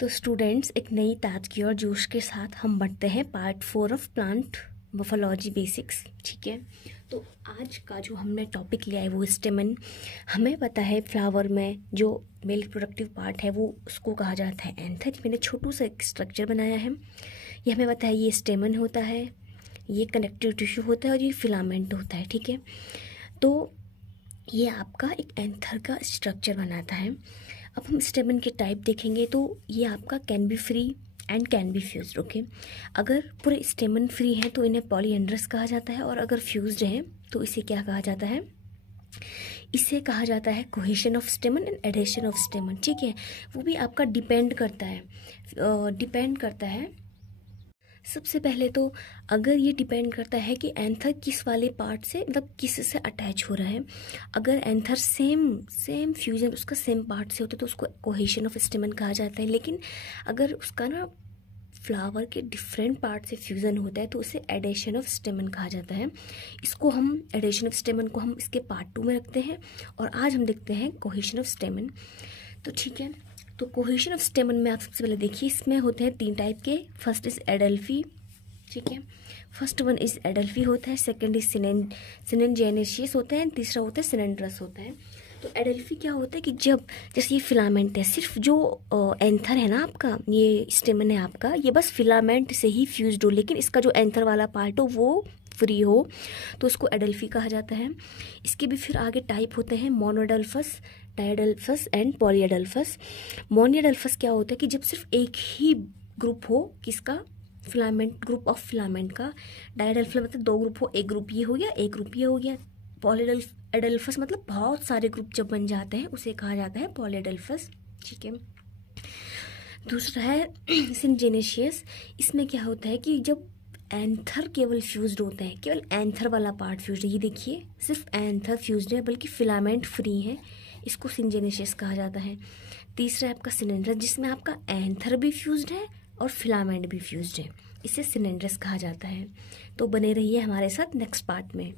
तो स्टूडेंट्स, एक नई ताजगी और जोश के साथ हम बढ़ते हैं part 4 of plant morphology basics. ठीक है, तो आज का जो हमने टॉपिक लिया है वो स्टेमन। हमें पता है फ्लावर में जो मेल रिप्रोडक्टिव पार्ट है वो उसको कहा जाता है एंथर। मैंने छोटू सा एक स्ट्रक्चर बनाया है। ये हमें पता है ये स्टेमन होता है, ये कनेक्टिव टिश्यू होता है और ये फिलामेंट होता है। ठीक है, तो ये आपका एक एंथर का स्ट्रक्चर बनाता है। अब हम स्टेमन के टाइप देखेंगे तो ये आपका can be free and can be fused. Okay, अगर पूरे स्टेमन फ्री हैं तो इन्हें पॉलीएंड्रस कहा जाता है, और अगर फ्यूज्ड हैं तो इसे क्या कहा जाता है? इसे कहा जाता है cohesion of स्टेमन and adhesion of स्टेमन। ठीक है, वो भी आपका डिपेंड करता है। सबसे पहले तो अगर ये डिपेंड करता है कि एंथर किस वाले पार्ट से, मतलब किस से अटैच हो रहा है। अगर एंथर सेम फ्यूजन उसका सेम पार्ट से होता है तो उसको कोहेशन ऑफ स्टेमन कहा जाता है। लेकिन अगर उसका ना फ्लावर के डिफरेंट पार्ट से फ्यूज़न होता है तो उसे एडेशन ऑफ स्टेमन कहा जाता है। इसको हम एडेशन ऑफ स्टेमन को हम इसके पार्ट 2 में रखते हैं, और आज हम देखते हैं कोहेशन ऑफ स्टेमन। तो ठीक है, तो कोहेशन ऑफ स्टेमन में आप सबसे पहले देखिए, इसमें होते हैं 3 टाइप के। First is adelphy. ठीक है, फर्स्ट वन इज एडल्फी होता है, सेकंड इज सिनेंजेनेशियस होता है, तीसरा होता है सिनेंड्रस होता है। तो एडल्फी क्या होता है कि जब जैसे ये फिलामेंट है, सिर्फ जो एंथर है ना आपका, ये स्टेमन है आपका, ये बस फिलामेंट से ही फ्यूज्ड हो, लेकिन इसका जो एंथर वाला पार्ट हो वो फ्री हो, तो उसको एडल्फी कहा जाता है। इसके भी फिर आगे टाइप होते हैं मोनोएडल्फस, डायएडल्फस एंड पॉलीएडल्फस। मोनोएडल्फस क्या होता है कि जब सिर्फ एक ही ग्रुप हो, किसका? फिलामेंट, ग्रुप ऑफ फिलामेंट का। डायएडल्फस मतलब 2 ग्रुप हो, एक ग्रुप ये हो गया, एक ग्रुप ये हो गया। पॉलीएडल्फस मतलब बहुत सारे ग्रुप जब बन जाते हैं उसे कहा जाता है पॉलीएडल्फस। ठीक है, दूसरा है सिनजेनेशियस। इसमें क्या होता है कि जब एंथर केवल फ्यूज्ड होता है, केवल एंथर वाला पार्ट फ्यूज्ड है, ये देखिए सिर्फ एंथर फ्यूज्ड है बल्कि फिलामेंट फ्री है, इसको सिनजेनेशियस कहा जाता है। तीसरा है आपका सिलेंड्रस, जिसमें आपका एंथर भी फ्यूज्ड है और फिलामेंट भी फ्यूज्ड है, इसे सिलेंड्रस कहा जाता है। तो बने रहिए हमारे साथ नेक्स्ट पार्ट में।